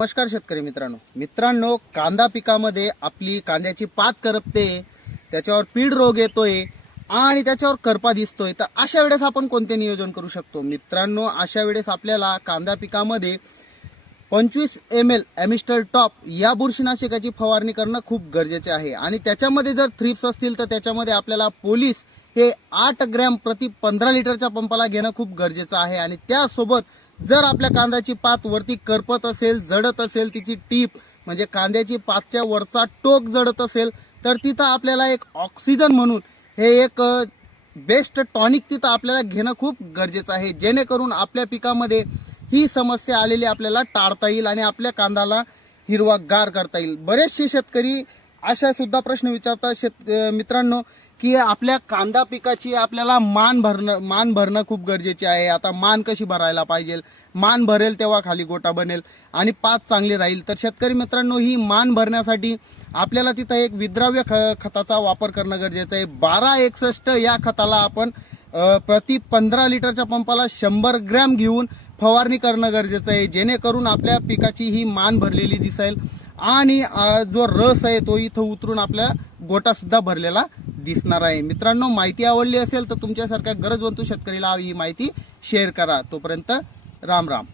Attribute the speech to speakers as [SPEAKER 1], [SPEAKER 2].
[SPEAKER 1] नमस्कार शेतकरी मित्रांनो. मित्रांनो कांदा पिकामध्ये आपली कांद्याची पात करपते त्याच्यावर पीड रोग येतोय आणि त्याच्यावर करपा दिसतोय. तर अशा वेळेस आपण कोणते नियोजन करू शकतो? मित्रांनो अशा वेळेस आपल्याला कांदा पिकामध्ये पंचवीस एम एल ॲमिस्टर टॉप या बुरशीनाशकाची फवारणी करणं खूप गरजेचे आहे. आणि त्याच्यामध्ये जर थ्रिप्स असतील तर त्याच्यामध्ये आपल्याला पोलीस हे आठ ग्रॅम प्रति पंधरा लिटरच्या पंपाला घेणं खूप गरजेचं आहे. आणि त्यासोबत जर आपल्या कांद्याची पात वरती करपत असेल जडत असेल तिची टीप म्हणजे कांद्याची पातच्या वरचा टोक जडत असेल तर तिथं आपल्याला एक ऑक्सिजन म्हणून हे एक बेस्ट टॉनिक तिथं आपल्याला घेणं खूप गरजेचं आहे. जेणेकरून आपल्या पिकामध्ये ही समस्या आलेली आपल्याला टाळता येईल आणि आपल्या कांद्याला हिरवा गार करता येईल. बरेचसे शेतकरी अशा सुद्धा प्रश्न विचारतात शेत मित्रांनो की आपल्या कांदा पिकाची आपल्याला मान भरणं मान भरणं खूप गरजेचे आहे. आता मान कशी भरायला पाहिजे? मान भरेल तेव्हा खाली गोटा बनेल आणि पाच चांगली राहील. तर शेतकरी मित्रांनो ही मान भरण्यासाठी आपल्याला तिथं एक विद्राव्य ख खताचा वापर करणं गरजेचं आहे. बारा एकसष्ट या खताला आपण प्रति पंधरा लिटरच्या पंपाला शंभर ग्रॅम घेऊन फवारणी करणं गरजेचं आहे. जेणेकरून आपल्या पिकाची ही मान भरलेली दिसेल. आणि जो रस आहे तो इथं उतरून आपल्या गोटा सुद्धा भरलेला दिसणार आहे. मित्रांनो माहिती आवडली असेल तर तुमच्यासारख्या गरजवंतू शेतकरीला ही माहिती शेअर करा. तोपर्यंत राम राम.